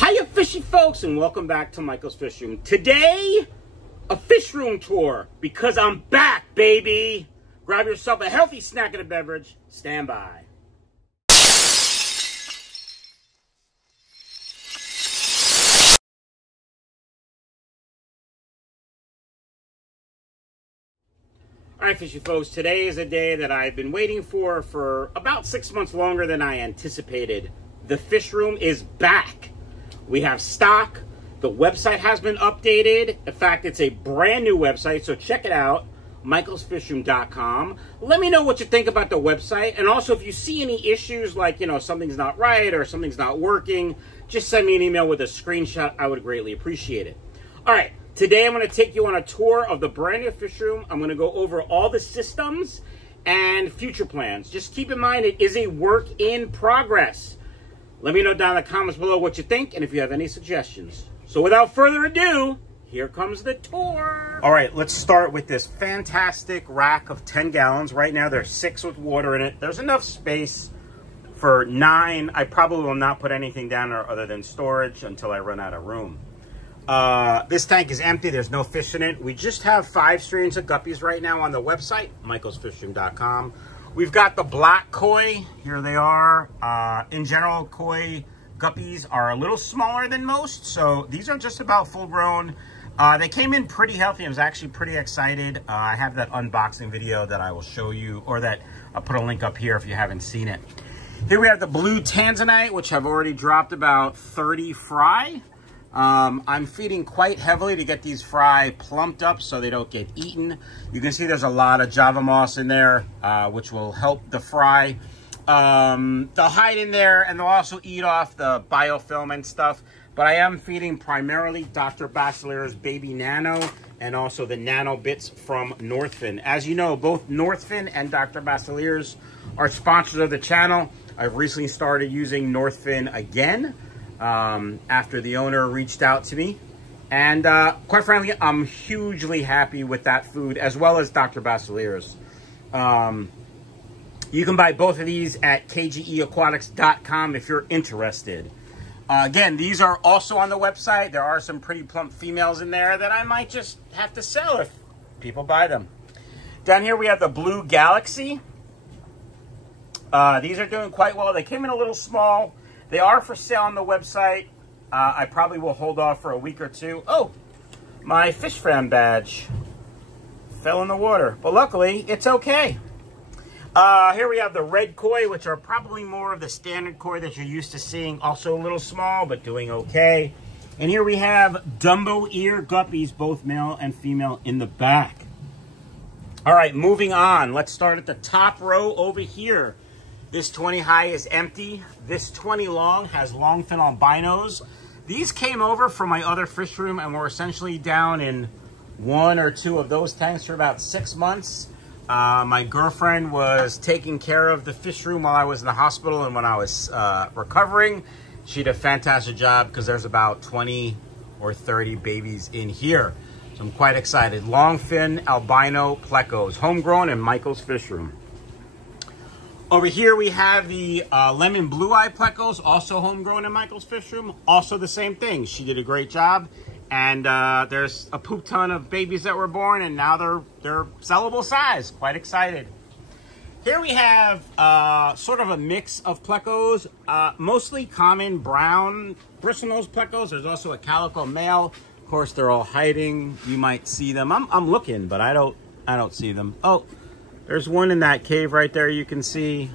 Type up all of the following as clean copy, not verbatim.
Hiya fishy folks, and welcome back to Michael's Fish Room. Today, a fish room tour, because I'm back, baby. Grab yourself a healthy snack and a beverage. Stand by. All right, fishy folks, today is a day that I've been waiting for about 6 months longer than I anticipated. The fish room is back. We have stock. The website has been updated. In fact, it's a brand new website, so check it out, michaelsfishroom.com. Let me know what you think about the website, and also if you see any issues like, something's not right or something's not working, just send me an email with a screenshot. I would greatly appreciate it. All right. Today, I'm going to take you on a tour of the brand new fish room. I'm going to go over all the systems and future plans. Just keep in mind, it is a work in progress. Let me know down in the comments below what you think and if you have any suggestions. So without further ado, here comes the tour. All right, let's start with this fantastic rack of 10 gallons. Right now, there's 6 with water in it. There's enough space for 9. I probably will not put anything down there other than storage until I run out of room. This tank is empty. There's no fish in it. We just have 5 strains of guppies right now on the website, michaelsfishroom.com. We've got the black koi. Here they are. In general, koi guppies are a little smaller than most, so these are just about full grown. They came in pretty healthy. I was actually pretty excited. I have that unboxing video that I will show you, or that I'll put a link up here if you haven't seen it. Here we have the blue tanzanite, which have already dropped about 30 fry. I'm feeding quite heavily to get these fry plumped up so they don't get eaten. You can see there's a lot of Java moss in there, which will help the fry. They'll hide in there and they'll also eat off the biofilm and stuff. But I am feeding primarily Dr. Basileur's Baby Nano and also the Nano Bits from Northfin. As you know, both Northfin and Dr. Basileur's are sponsors of the channel. I've recently started using Northfin again. After the owner reached out to me, and quite frankly, I'm hugely happy with that food, as well as Dr. Basileur's. You can buy both of these at KJEAquatics.com if you're interested. Again, these are also on the website. There are some pretty plump females in there that I might just have to sell if people buy them. Down here we have the Blue Galaxy. These are doing quite well. They came in a little small. They are for sale on the website. I probably will hold off for a week or two. Oh, my fish fan badge fell in the water, but luckily it's okay. Here we have the red koi, which are probably more of the standard koi that you're used to seeing. Also a little small, but doing okay. And here we have Dumbo ear guppies, both male and female, in the back. All right, moving on. Let's start at the top row over here. This 20 high is empty. This 20 long has longfin albinos. These came over from my other fish room and were essentially down in 1 or 2 of those tanks for about 6 months. My girlfriend was taking care of the fish room while I was in the hospital, and when I was recovering, she did a fantastic job because there's about 20 or 30 babies in here. So I'm quite excited. Longfin albino plecos, homegrown in Michael's Fish Room. Over here we have the lemon blue eye plecos, also homegrown in Michael's Fish Room. Also the same thing. She did a great job. And there's a poop ton of babies that were born, and now they're sellable size. Quite excited. Here we have sort of a mix of plecos, mostly common brown bristlenose plecos. There's also a calico male. Of course, they're all hiding. You might see them. I'm looking, but I don't see them. Oh. There's one in that cave right there you can see.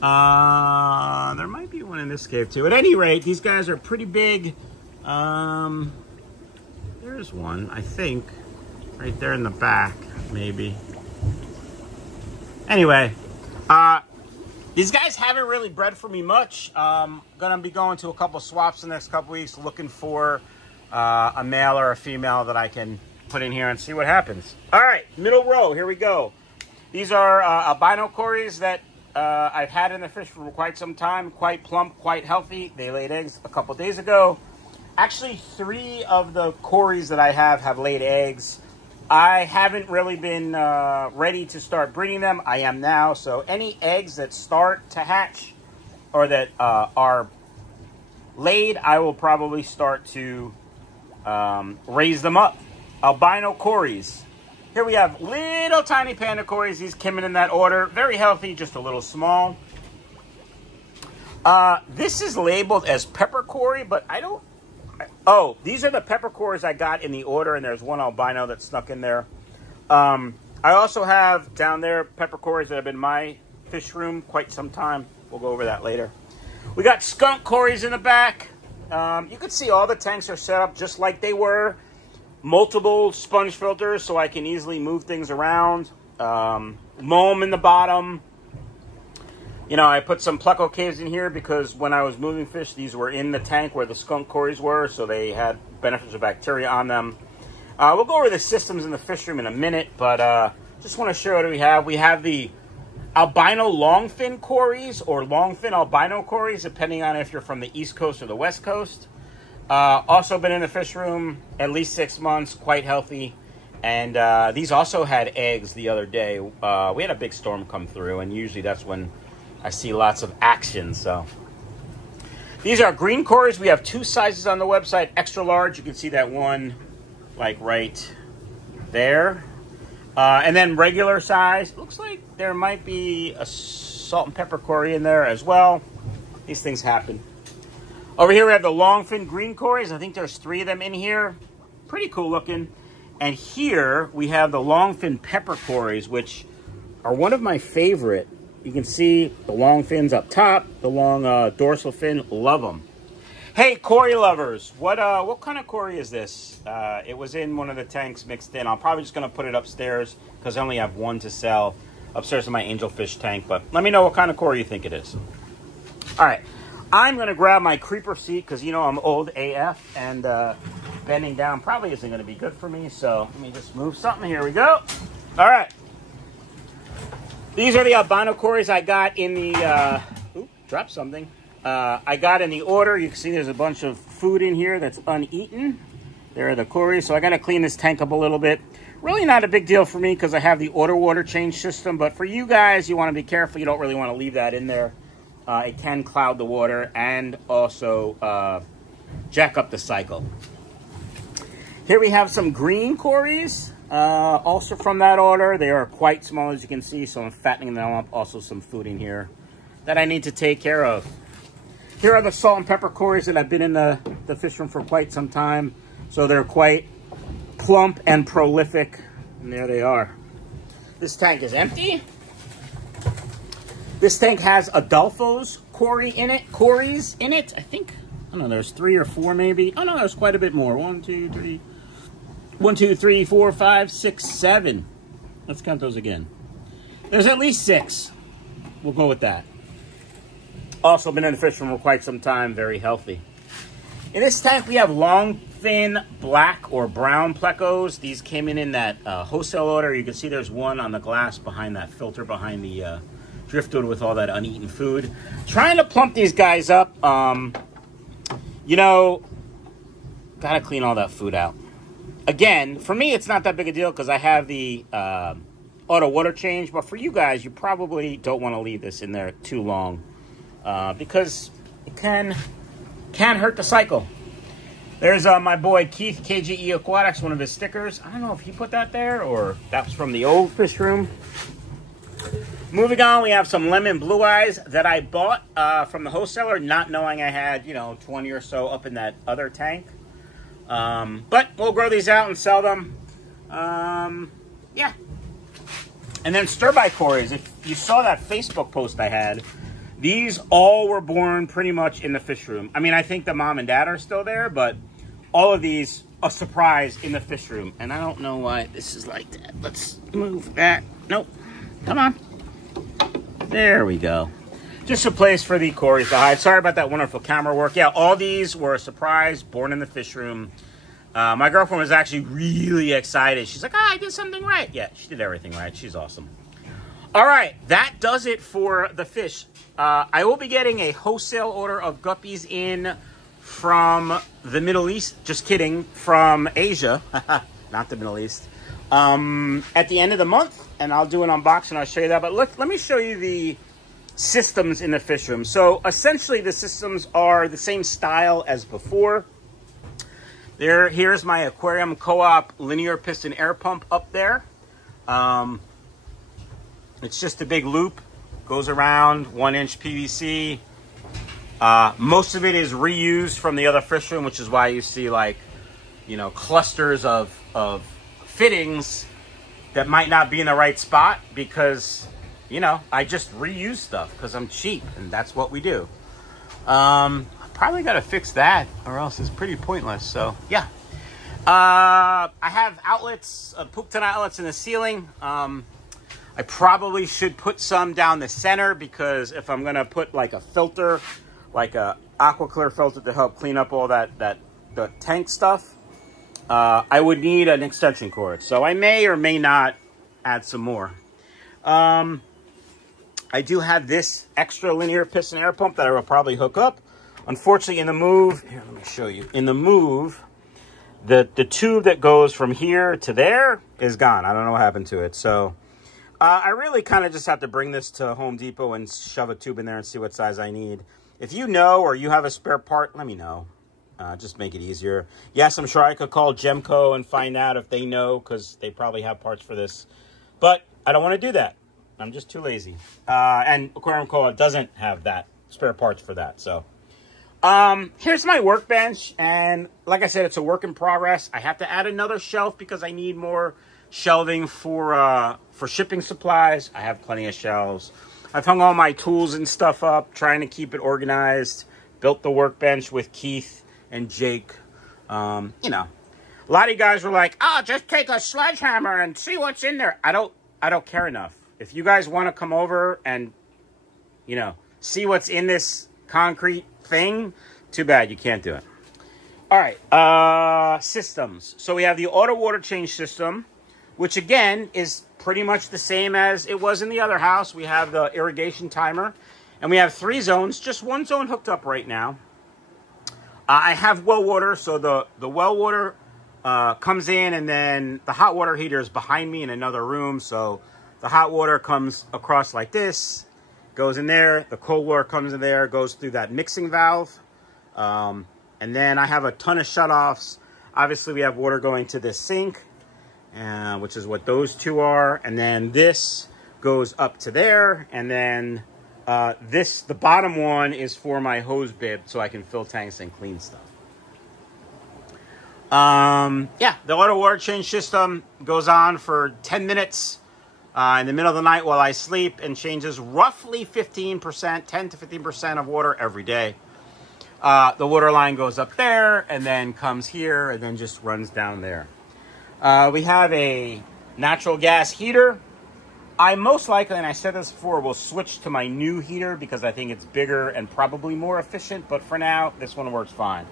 There might be one in this cave too. At any rate, these guys are pretty big. There's one, I think, right there in the back, maybe. Anyway, these guys haven't really bred for me much. Gonna be going to a couple swaps the next couple weeks, looking for a male or a female that I can put in here and see what happens. All right, middle row, here we go. These are albino cories that I've had in the fish for quite some time. Quite plump, quite healthy. They laid eggs a couple days ago. Actually, 3 of the cories that I have laid eggs. I haven't really been ready to start breeding them. I am now. So any eggs that start to hatch or that are laid, I will probably start to raise them up. Albino cories. Here we have little tiny panda cories. These came in that order. Very healthy, just a little small. This is labeled as pepper cory, but I don't... Oh, these are the pepper cories I got in the order, and there's one albino that snuck in there. I also have down there pepper cories that have been in my fish room quite some time. We'll go over that later. We got skunk cories in the back. You can see all the tanks are set up just like they were. Multiple sponge filters so I can easily move things around. Loam in the bottom. You know, I put some pleco caves in here because when I was moving fish, these were in the tank where the skunk cories were, so they had beneficial bacteria on them. We'll go over the systems in the fish room in a minute, but just want to show you what we have. We have the albino longfin cories or longfin albino cories, depending on if you're from the East Coast or the West Coast. Also been in the fish room at least 6 months, quite healthy. And these also had eggs the other day. We had a big storm come through, and usually that's when I see lots of action. So these are green cories. We have two sizes on the website. Extra large, you can see that one like right there. And then regular size. Looks like there might be a salt and pepper cory in there as well. These things happen. Over here we have the longfin green cories. I think there's 3 of them in here. Pretty cool looking. And here we have the longfin pepper cories, which are one of my favorite. You can see the long fins up top, the long dorsal fin. Love them. Hey, cory lovers, what kind of cory is this? It was in one of the tanks mixed in. I'm probably just going to put it upstairs because I only have one to sell upstairs in my angelfish tank. But let me know what kind of cory you think it is. All right, I'm going to grab my creeper seat because, you know, I'm old AF and bending down probably isn't going to be good for me. So let me just move something. Here we go. All right. These are the albino cories I got in the, dropped something. I got in the order. You can see there's a bunch of food in here that's uneaten. There are the cories. So I got to clean this tank up a little bit. Really not a big deal for me because I have the auto water change system. But for you guys, you want to be careful. You don't really want to leave that in there. It can cloud the water and also jack up the cycle. Here we have some green cories. Also from that order. They are quite small, as you can see, so I'm fattening them up. Also some food in here that I need to take care of. Here are the salt and pepper cories that have been in the fish room for quite some time. So they're quite plump and prolific. And there they are. This tank is empty. This tank has Adolfo's cories in it. I think, I don't know, there's 3 or 4 maybe. Oh no, there's quite a bit more. 1, 2, 3. 1, 2, 3, 4, 5, 6, 7. Let's count those again. There's at least 6. We'll go with that. Also been in the fish room for quite some time. Very healthy. In this tank, we have long, thin, black or brown plecos. These came in that wholesale order. You can see there's one on the glass behind that filter behind the driftwood with all that uneaten food. Trying to plump these guys up. You know, gotta clean all that food out. Again, for me, it's not that big a deal because I have the auto water change. But for you guys, you probably don't want to leave this in there too long because it can hurt the cycle. There's my boy Keith, KJE Aquatics, one of his stickers. I don't know if he put that there or that was from the old fish room. Moving on, we have some lemon blue eyes that I bought from the wholesaler, not knowing I had, you know, 20 or so up in that other tank. But we'll grow these out and sell them. Yeah. And then stir-by cories. If you saw that Facebook post I had, these all were born pretty much in the fish room. I mean, I think the mom and dad are still there, but all of these a surprise in the fish room. And I don't know why this is like that. Let's move that. Nope. Come on. There we go. Just a place for the cories to hide. Sorry about that wonderful camera work. Yeah, all these were a surprise, born in the fish room. My girlfriend was actually really excited. She's like, I did something right. Yeah, she did everything right. She's awesome. All right, that does it for the fish. I will be getting a wholesale order of guppies in from the Middle East. Just kidding, from Asia, not the Middle East. At the end of the month, and I'll do an unboxing. I'll show you that. But look, let me show you the systems in the fish room. So essentially the systems are the same style as before. Here's my Aquarium Co Op linear piston air pump up there. It's just a big loop, goes around, 1-inch PVC. Most of it is reused from the other fish room, which is why you see, like, you know, clusters of fittings that might not be in the right spot, because, you know, I just reuse stuff because I'm cheap, and that's what we do. I probably got to fix that, or else it's pretty pointless. So yeah, I have outlets, poop ton outlets in the ceiling. I probably should put some down the center, because if I'm gonna put like a filter, like a AquaClear filter to help clean up all the tank stuff, I would need an extension cord. So I may or may not add some more. I do have this extra linear piston air pump that I will probably hook up. Unfortunately, in the move, here, let me show you. In the move, the tube that goes from here to there is gone. I don't know what happened to it. So I really kind of just have to bring this to Home Depot and shove a tube in there and see what size I need. If you know, or you have a spare part, let me know. Just make it easier. Yes, I'm sure I could call Gemco and find out if they know, because they probably have parts for this. But I don't want to do that. I'm just too lazy. And Aquarium Co Op doesn't have that spare parts for that. So here's my workbench, and like I said, it's a work in progress. I have to add another shelf because I need more shelving for shipping supplies. I have plenty of shelves. I've hung all my tools and stuff up, trying to keep it organized. Built the workbench with Keith and Jake. You know, a lot of you guys were like, "Oh, just take a sledgehammer and see what's in there." I don't care enough. If you guys want to come over and, you know, see what's in this concrete thing, too bad you can't do it. All right, systems. So we have the auto water change system, which again is pretty much the same as it was in the other house. We have the irrigation timer, and we have 3 zones, just 1 zone hooked up right now. I have well water, so the well water comes in, and then the hot water heater is behind me in another room. So the hot water comes across like this, goes in there. The cold water comes in there, goes through that mixing valve. And then I have a ton of shutoffs. Obviously, we have water going to this sink, which is what those 2 are. And then this goes up to there. And then the bottom one is for my hose bib, so I can fill tanks and clean stuff. Yeah, the auto water change system goes on for 10 minutes in the middle of the night while I sleep, and changes roughly 15%, 10 to 15% of water every day. The water line goes up there and then comes here and then just runs down there. We have a natural gas heater. I most likely, and I said this before, will switch to my new heater because I think it's bigger and probably more efficient, but for now, this one works fine.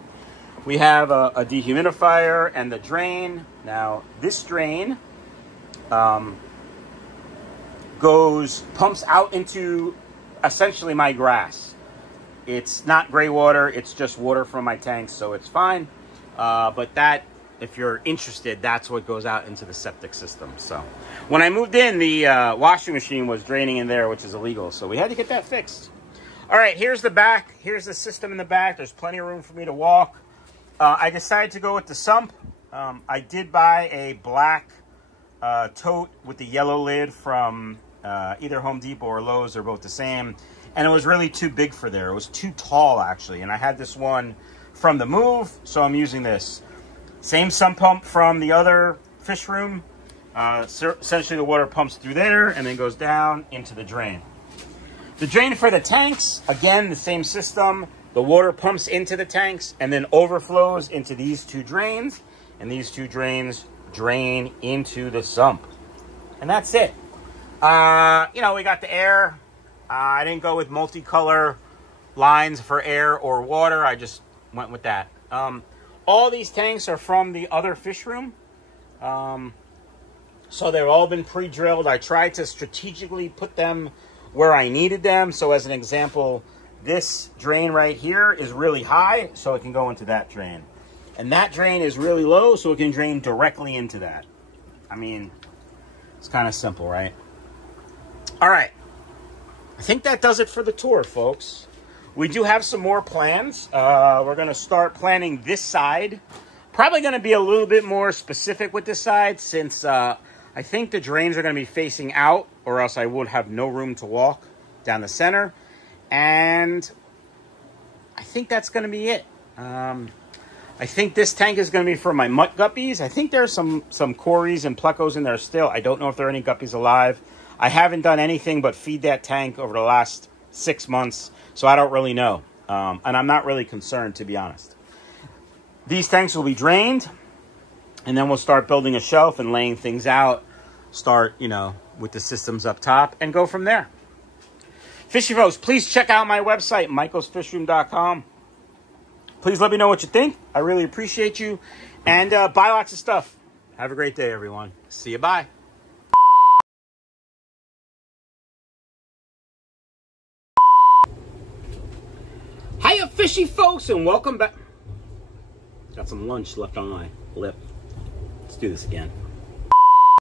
We have a dehumidifier and the drain. Now, this drain pumps out into essentially my grass. It's not gray water, it's just water from my tanks, so it's fine. But that, if you're interested, that's what goes out into the septic system. So when I moved in, the washing machine was draining in there, which is illegal, so we had to get that fixed. All right, here's the back. Here's the system in the back. There's plenty of room for me to walk. I decided to go with the sump. I did buy a black tote with the yellow lid from either Home Depot or Lowe's. They're both the same. And it was really too big for there. It was too tall, actually. And I had this one from the move, so I'm using this. Same sump pump from the other fish room. Essentially, the water pumps through there and then goes down into the drain. The drain for the tanks, again, the same system. The water pumps into the tanks and then overflows into these 2 drains. And these 2 drains drain into the sump. And that's it. You know, we got the air. I didn't go with multicolor lines for air or water. I just went with that. All these tanks are from the other fish room. So they've all been pre-drilled. I tried to strategically put them where I needed them. So as an example, this drain right here is really high, so it can go into that drain. And that drain is really low, so it can drain directly into that. I mean, it's kind of simple, right? All right. I think that does it for the tour, folks. We do have some more plans. We're going to start planning this side. Probably going to be a little bit more specific with this side since I think the drains are going to be facing out, or else I would have no room to walk down the center. And I think that's going to be it. I think this tank is going to be for my mutt guppies. I think there's some cories and plecos in there still. I don't know if there are any guppies alive. I haven't done anything but feed that tank over the last 6 months, so I don't really know. And I'm not really concerned, to be honest. These tanks will be drained, and then we'll start building a shelf and laying things out. Start, you know, with the systems up top and go from there. Fishy folks, please check out my website, michaelsfishroom.com. Please let me know what you think. I really appreciate you. And buy lots of stuff. Have a great day, everyone. See you. Bye. Hiya, fishy folks, and welcome back. Got some lunch left on my lip. Let's do this again.